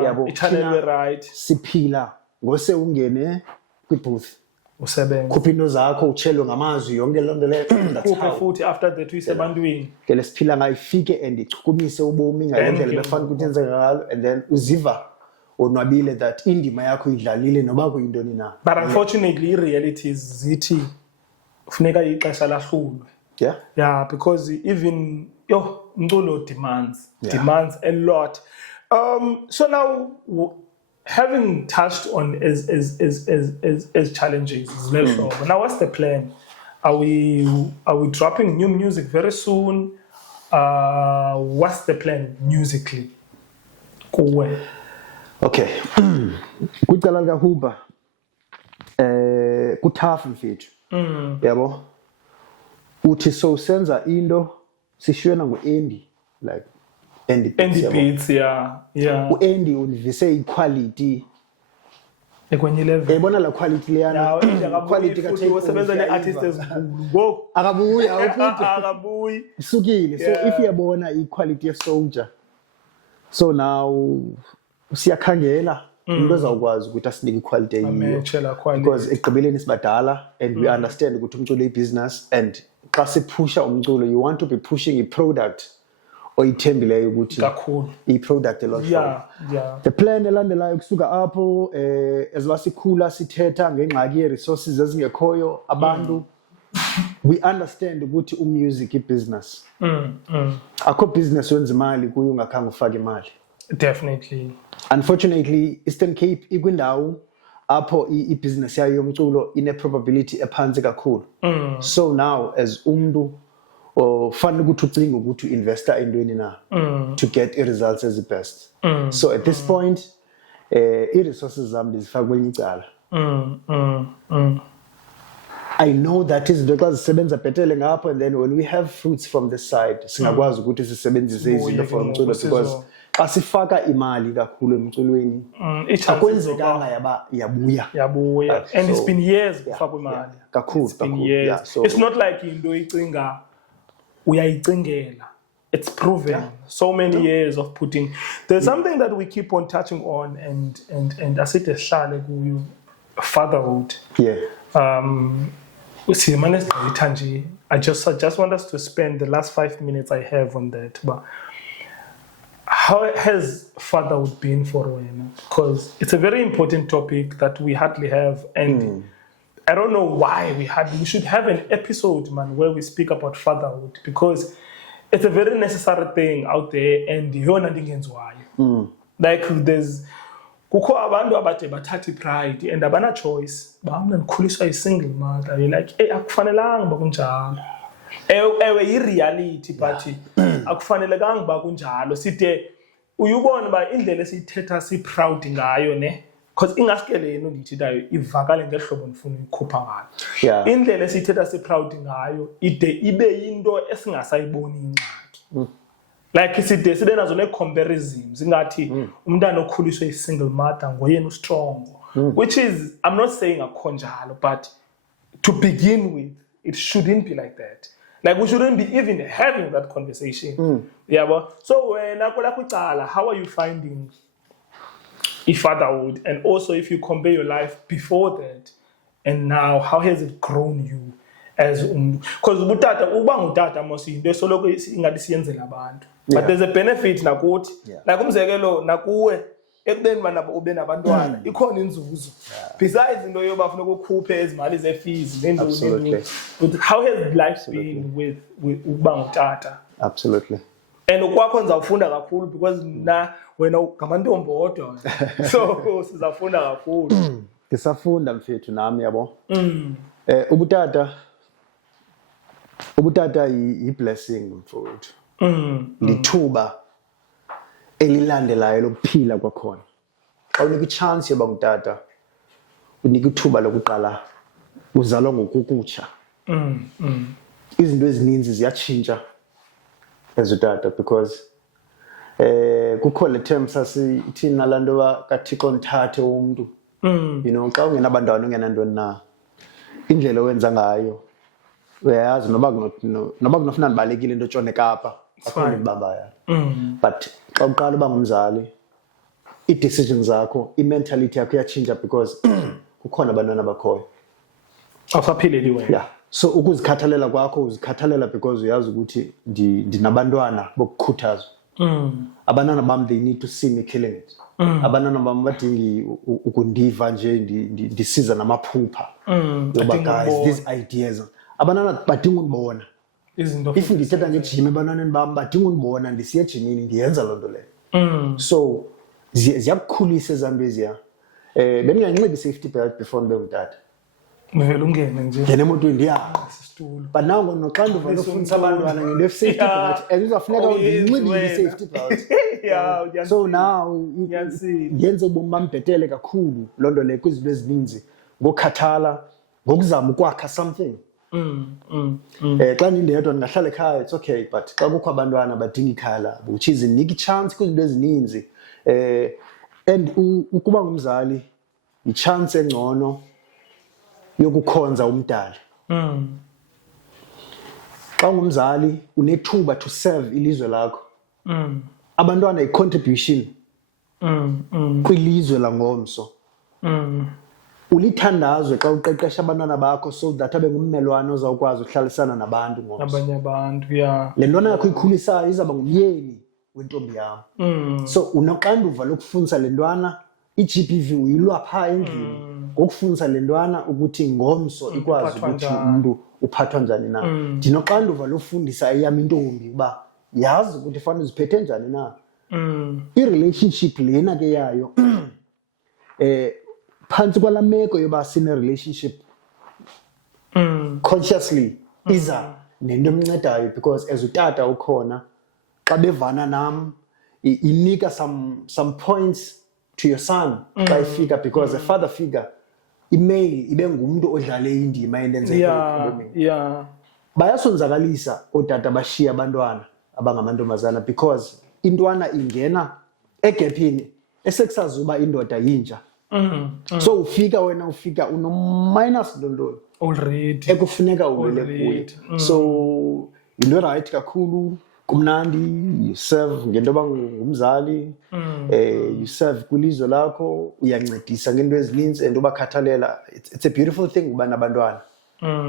Yabo ithanelwe right. Siphila ngose ungene kwibooth usebenza khupha into zakho utshelwe ngamazwi yonke loo nto leyo khuphe futhi after that uyisebantwini ngele siphila ngayifike and ichukumise ubomi ngale ndlela befanele ukuthi yenze ngalo and then uziva onwabile that indima yakho idlalile noba kuyintoni na. But unfortunately realities zithi kufuneka ixesha lahlulwe. Because even umculo demands a lot. So now having touched on as challenges, now what's the plan? Are we dropping new music very soon? What's the plan musically? Okay. Kwicala likaHuba kuthafu mfethu. Yabo. Uthi so senza into sishwena ngo-Andy like Andy Beats u-Andy univise equality ekwenye level. Yabona la quality leyana quality ka take usebenza ne-artist ezinkulu akabuyi isukile. So if uyabona i-quality ye-soldier so now siyakhangela into ezawukwazi ukuthi asinike iquality eyiyo because ekugqibeleni sibadala and we understand ukuthi umculo i-business and xa siphusha umculo you want to be pushing i-product oyithembileyo ukuthi i-product elot. The plan elandelayo kusuka apho eziba sikhula sithetha ngengxaki ye-resources ezingekhoyo abantu we understand ukuthi umusic i-business akho business wenza imali kuyo ungakhange ufake imali. Definitely. Unfortunately, Eastern Cape ikwindawo apho i-business yayo yomculo ine-probability ephansi kakhulu. So now as umuntu fanele ukuthi ucinge ukuthi u-investa entweni na to get i-results ezi-best. So at this point i-resources zami ndizifaka kwelinye icala. I know that izinto xa zisebenza bhetele ngapho, and then when we have fruits from this side singakwazi ukuthi sisebenzise izinto for umculo, because xa sifaka imali kakhulu emculweni akwenzekanga yabuya. And it's been years kufakwa imali. Kakhulu. So it's not like into icinga uyayicingela. It's proven. So many years of putting. There's something that we keep on touching on, and asithi sihlale kuyo, fatherhood. I just want us to spend the last 5 minutes I have on that. But how has fatherhood been for Wena? Because it's a very important topic that we hardly have, and I don't know why we should have an episode, man, where we speak about fatherhood, because it's a very necessary thing out there, and yona ndingenziwayo. Like there's kukho abantu abade bathatha pride and abana choice, bawuna ndikhuliswa yi-single mother, you're like akufanelanga uba kunjalo. Ewe i-reality, but akufanelekanga uba kunjalo. Side uyubona uba indlela esiyithetha si-proud ngayo ne, because ingaske leno ndiyithethayo ivakale ngehlobo ndifuna uyikhupha ngalo. Indlela esiyithetha si-proud ngayo ide ibe yinto esingasayiboni ingxaki. Like side sibe nazo ne-comparisons ingathi umntana okhuliswe yi-single mother ngoyena strong, which is, I'm not saying akho njalo, but to begin with it shouldn't be like that. Like we shouldn't be even having that conversation. So wena kwelakho icala, how are you finding fatherhood, and also if you compare your life before that and now, how has it grown you as because ubutata uba ngutata mos into esoloko ingathi siyenzela abantu, but there's a benefit nakuthi, like umzekelo nakuwe ekubeni bana ube nabantwana ikhona inzuzo besides into yoba funeka ukhuphe izimali ze-fees nendoni. But how has life been with uba ngutata? Absolutely. And ukwakho nizawufunda kakhulu because na wena ngamantombi odwa, so sizafunda kakhulu. Ngisafunda mfethu nami yabo. Ubutata yi-blessing mfowethu. Lithuba elilandelayo lokuphila kwakhona. Xa unika i-chance yoba ngutata, unika ithuba lokuqala uzalwa ngokukutsha. Izinto ezininzi ziyatshintsha as utata, because kukho le term sasithina laa nto yoba kaThixo ndithathe umntu. You know, xa ungenabantwana ungenantoni na, indlela owenza ngayo uyayazi noba kunofuna ndibalekile into tshone Kapa akho ndibambayo. But xa uqala uba ngumzali, i-decisions zakho, i-mentality yakho iyatshintsha, because kukhona abantwana bakhoyo. Awusaphileli wena. So ukuzikhathalela kwakho uzikhathalela because uyazi ukuthi ndinabantwana bokukhuthazwa. Abantwana bam, they need to see me killing it. Abantwana bam badingi ukundiva nje ndisiza namaphupha yoba guys these ideas. Abantwana badinga undibona. If ndithetha ngejim ebantwaneni bam badinga undibona ndisiya ejimini ndiyenza loo nto leyo. So ziyakukhulisa ezanto eziya. Bendinganxibi i-safety belt before ndibe ngutata. Ngivele ungene nje. Ngene emotweni ndiyasisitulo. But now ngonoxanduva lofundisa abantwana ngento ye-safety belt, and uzawufuneka ndinxibile i-safety belt. So now yenze ubomi bam bhetele kakhulu loo nto leyo kwizinto ezininzi, ngokukhathala, ngokuzama ukwakha something. Xa ndindedwa ndingahlala ekhaya, it's okay, but xa kukho abantwana badinga ikhaya labo, which is nika i-chance kwizinto ezininzi. And ukuba ngumzali yi-chance engcono yokukhonza umdali. Xa ungumzali unethuba to serve ilizwe lakho. Abantwana yi-contribution kwilizwe langomso. Ulithandazwe xa uqeqesha abantwana bakho so that abe ngummelwane ozawukwazi ukuhlalisana nabantu ngomso. Abanye abantu, Le ntwana yakho ikhulisayo izawuba ngumyeni wentombi yam. So unoxanduva lokufundisa le ntwana i-GBV uyilwa phaa endlini, ngokufundisa le ntwana ukuthi ngomso ikwazi ukuthi umntu uphathwa njani na. Ndinoxanduva lofundisa eyam intombi uba yazi ukuthi fanele uziphethe njani na. I-relationship lena ke yayo phantsi kwala meko yoba sine-relationship consciously iza nento emncedayo because as utata ukhona xa bevana nam inika some points to your son xa efika because a father figure imale ibe ngumntu odlale indima endenzeka ebomini bayasonzakalisa ootata bashiya abantwana abangamantombazana because intwana ingena egephini esekusazi uba indoda yinja so ufika uno-minus ntontoni already ekufuneka uvele kuye so yinto right kakhulu kumnandi you serve ngento yoba ngumzali you serve kwilizwe lakho uyancedisa ngento ezininzi and ubakhathalela it's a beautiful thing uba nabantwana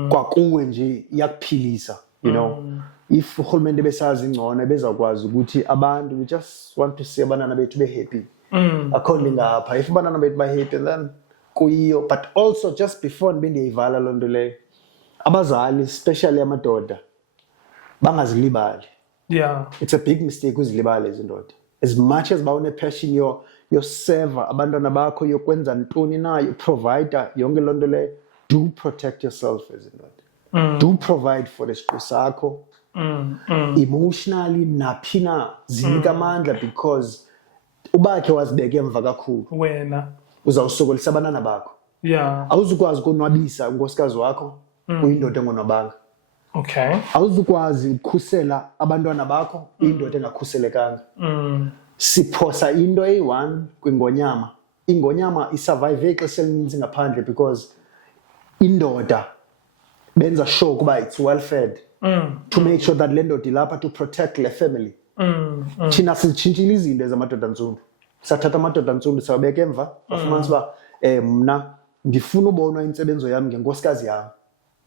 kwakuwe nje iyakuphilisa you know if urhulumente besazi ngcono bezawukwazi ukuthi abantu we just want to see abantwana bethu be-happy akho nto ingapha if abantwana bethu ba-happy then kuyiyo but also just before ndibe ndiyayivala loo nto leyo abazali especially amadoda bangazilibali it's a big mistake uzilibale izindoda as much as bawune-passion yoserva abantwana bakho yokwenza ntoni na yoprovider yonke loo nto leyo do protect yourself izindoda do provide for isiqu sakho emotionally naphi na zinika amandla because ubakhe wazibeka emva kakhulu wena uzawusokolisa abantwana bakho awuzukwazi ukonwabisa unkosikazi wakho uyindoda engonwabanga okay awuzukwazi ukukhusela abantwana bakho uyindoda engakhuselekanga siphosa into eyi-one kwingonyama ingonyama isurvive ixesha elininzi ngaphandle because indoda benza sure ukuba it's well fed to make sure that le ndoda ilapha to protect le family thina sizitshintshile izinto ezamadoda ntsundu sathatha amadoda ntsundu sawabeka emva afumanisa uba mna ndifuna ubonwa intsebenzo yam ngenkosikazi yam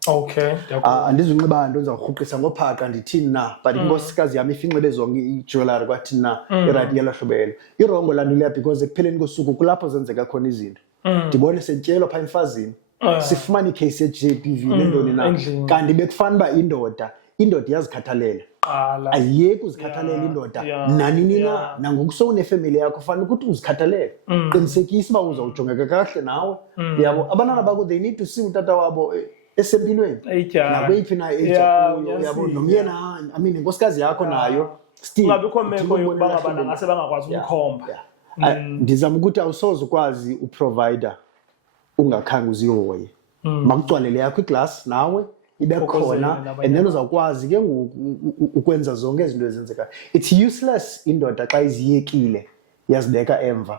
okay andizunxiba nto ndizawurhuqisa ngophaqa ndithini na but inkosikazi yam ifinxibe zonke ijewelary kwathini na irayithi yalahlubelo irongo landileya because ekupheleni kosuku kulapho zenzeka khona izinto ndibone sentyelwa phaa emfazini sifumane ikheyisi ye-JBV nentoni na kanti bekufana uba indoda iyazikhathalela ayiyeki uzikhathalela indoda nanini na nangoku sowunefemeli yakho fanele ukuthi uzikhathalele qinisekisa uba uzawujongeka kakuhle nawe yabo abantwana bakho they need to see utata wabo esempilweni nakweyiphi na ejakuyo yabo nomyena inkosikazi yakho nayo still kungabikho meko yokuba ngabana ngase bangakwazi ukukhomba ndizama ukuthi awusoze ukwazi uprovider ungakhange uzihoye makugcwalele yakho iglasi nawe ibe khona and then uzawukwazi ke ngoku ukwenza zonke izinto ezenzekayo it's useless indoda xa iziyekile yazibeka emva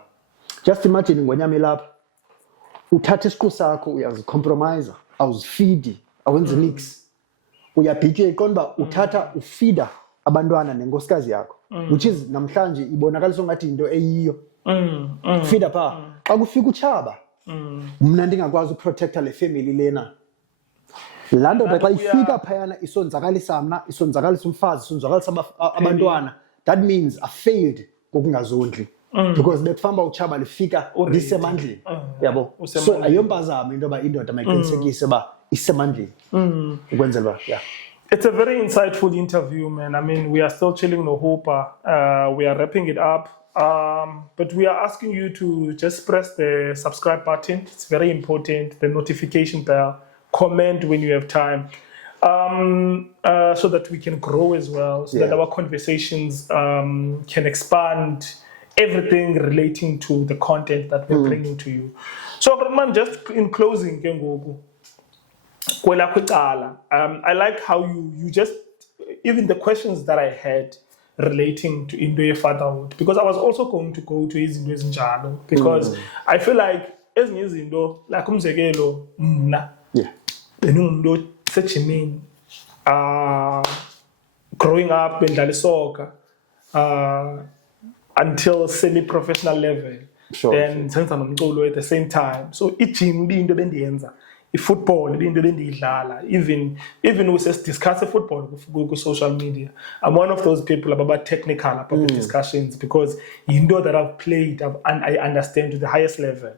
just imagine ngonyama elapha uthatha isiqu sakho uyazicompromise awuzifidi awenzi nix uyabhitya iqonda uba uthatha ufida abantwana nenkosikazi yakho which is namhlanje ibonakalisa ngathi into eyiyo fida phaa xa kufika utshaba mna ndingakwazi uprotecta le family lena laa ndoda xa ifika phayana isonzakalisa mna isonzakalisa umfazi isonzakalisa abantwana that means I failed ngokungazondli because bekufamba utshaba lifika lisemandleni yabo so ayompazamo into yoba indoda mayiqinisekise uba isemandleni ukwenzela uba It's a very insightful interview, man. I mean, we are still chilling no hope. We are wrapping it up. But we are asking you to just press the subscribe button. It's very important. The notification bell. Comment when you have time. So that we can grow as well. So that our conversations can expand everything relating to the content that we're bringing to you. So, man, just in closing, I like how you just, even the questions that I had relating to Indo fatherhood, because I was also going to go to Indo Njalo, because I feel like ezinye izinto like umzekelo mna benumntu sejimini growing up bendlala isoccer until semi-professional level, then senza nomculo at the same time. So ijim into bendiyenza, football into bendiyidlala, even we discuss football ku social media. I'm one of those people about technical about the discussions, because you know that I've played and I understand to the highest level.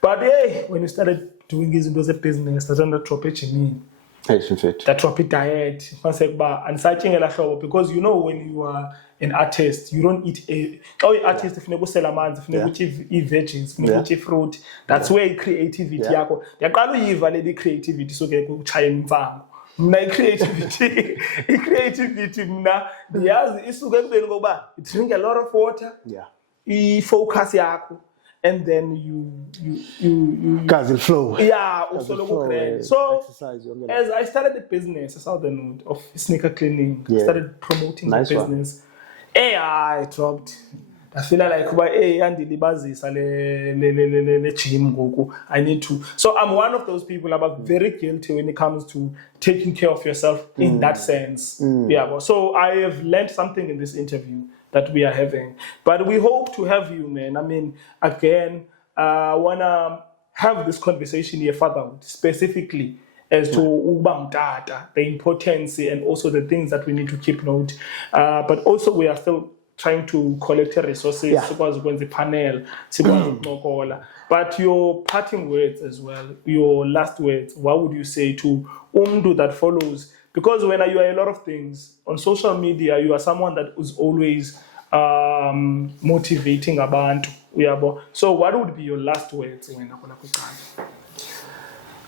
But hey, when you started doing these business, that's under tropechini. that drop diet because you know when you are an artist you don't eat artist funeka usela amanzi funeka uthi veggies funeka uthi fruit that's where creativity yakho yaqala uyiva le creativity so ke ukuchaya imfango mna i-creativity mna ndiyazi isuke ekubeni ngoba you drink a lot of water i-focus yakho and then you flow. So as I started the business, Southernwood of sneaker cleaning, started promoting the business. I dropped. I feel like I need to. So I'm one of those people. I'm very guilty when it comes to taking care of yourself in that sense. So I have learned something in this interview that we are having. But we hope to have you, man. I mean, again, I want to have this conversation here, fatherhood, specifically as to ubang data, the importance and also the things that we need to keep note. But also we are still trying to collect resources, the panel, but your parting words as well, your last words, what would you say to umdu that follows? Because when you are a lot of things on social media, you are someone that is always motivating abantu. So what would be your last words when akona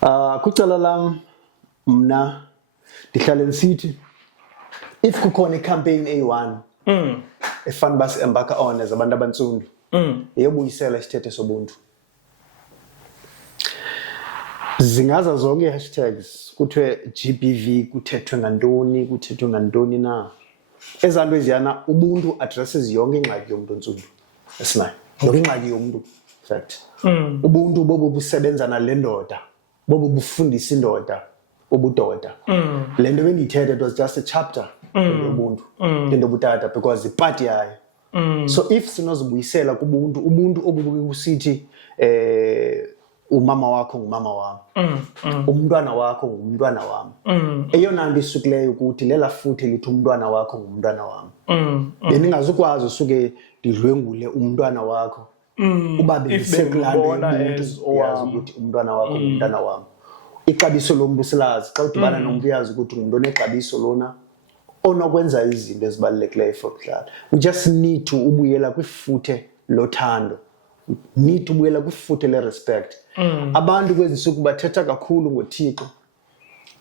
kuqala? Kucala lam mna ndihlale ndisithi if kukhona icampaign A1 efana basi embarka on as abantu abantsundu yebuyisela isithethe sobuntu. Zingaza zonke hashtags kuthiwe GBV kuthethwe ngantoni na ezanto eziyana ubuntu addresses yonke ingxaki yomuntu ontsundu esinayo yonke ingxaki yomuntu fact ubuntu bobu busebenza nale ndoda bobu bufundisa indoda ubudoda le nto bendiyithethe it was just a chapter yobuntu into butata because the party yayo so if sinozibuyisela kubuntu ubuntu obubusithi umama wakho ngumama wami umntwana wakho ngumntwana wami eyona nto isukileyo ukuthi lela futhi lithi umntwana wakho ngumntwana wami bendingazukwazi usuke ndidlwengule umntwana wakho uba bendisekulanda ukuthi umntwana wakho ngumntwana wami ixabiso lomntu silazi xa udibana nomntu uyazi ukuthi ngumuntu onexabiso lona onokwenza izinto ezibalulekileyo for kudlala. We just need to ubuyela kwifuthe lothando, need to ubuyela kwifuthe le-respect. Abantu kwezi nsuku bathetha kakhulu ngoThixo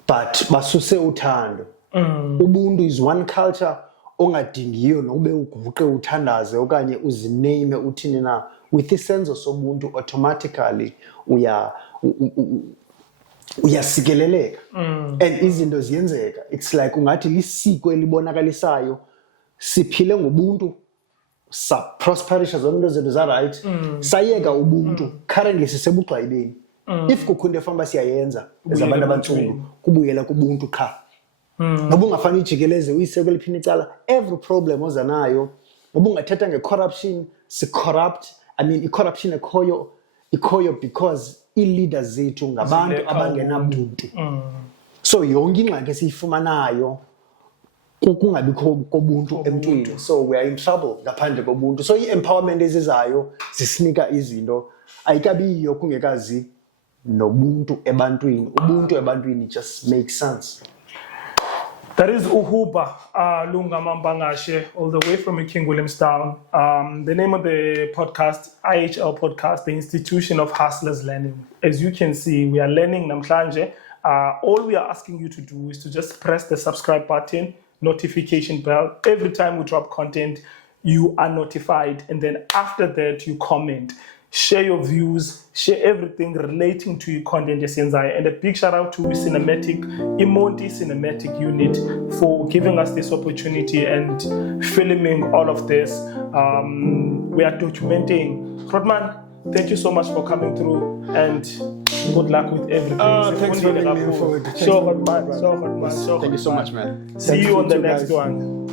but basuse uthando. Ubuntu is one culture ongadingiyo nokube uguqe uthandaze okanye uziname uthini na. With isenzo sobuntu automatically uyasikeleleka and izinto ziyenzeka. It's like ungathi lisiko elibonakalisayo siphile ngobuntu prosperisha zonke izinto za right sayeka ubuntu currently sisebugxayibeni if kukhunde famba siyayenza ezabantu abantsundu kubuyela kubuntu qha noba ungafani ijikeleze uyise kweliphini icala every problem ozanayo noba ungathetha ngecorruption si-corrupt i-corruption ikhoyo because i-leaders zethu ngabantu abangenabuntu so yonke ingxaki esiyifumanayo kungabikho kobuntu emntwini so we are in trouble ngaphandle kobuntu so i-empowerment ezizayo zisinika izinto ayikabiyo kungekazi nobuntu ebantwini ubuntu ebantwini just makes sense. That is Uhuba Lungama Mbangashe, all the way from King Williamstown. The name of the podcast, IHL Podcast, the Institution of Hustlers Learning. As you can see, we are learning namhlanje. All we are asking you to do is to just press the subscribe button, notification bell. Every time we drop content, you are notified. And then after that, you comment. Share your views, share everything relating to your content. And a big shout out to Imonti Cinematic Unit for giving us this opportunity and filming all of this. We are documenting. Rodman, thank you so much for coming through and good luck with everything. Thanks for bringing me forward. Thank you so much, man. See See you on the next one.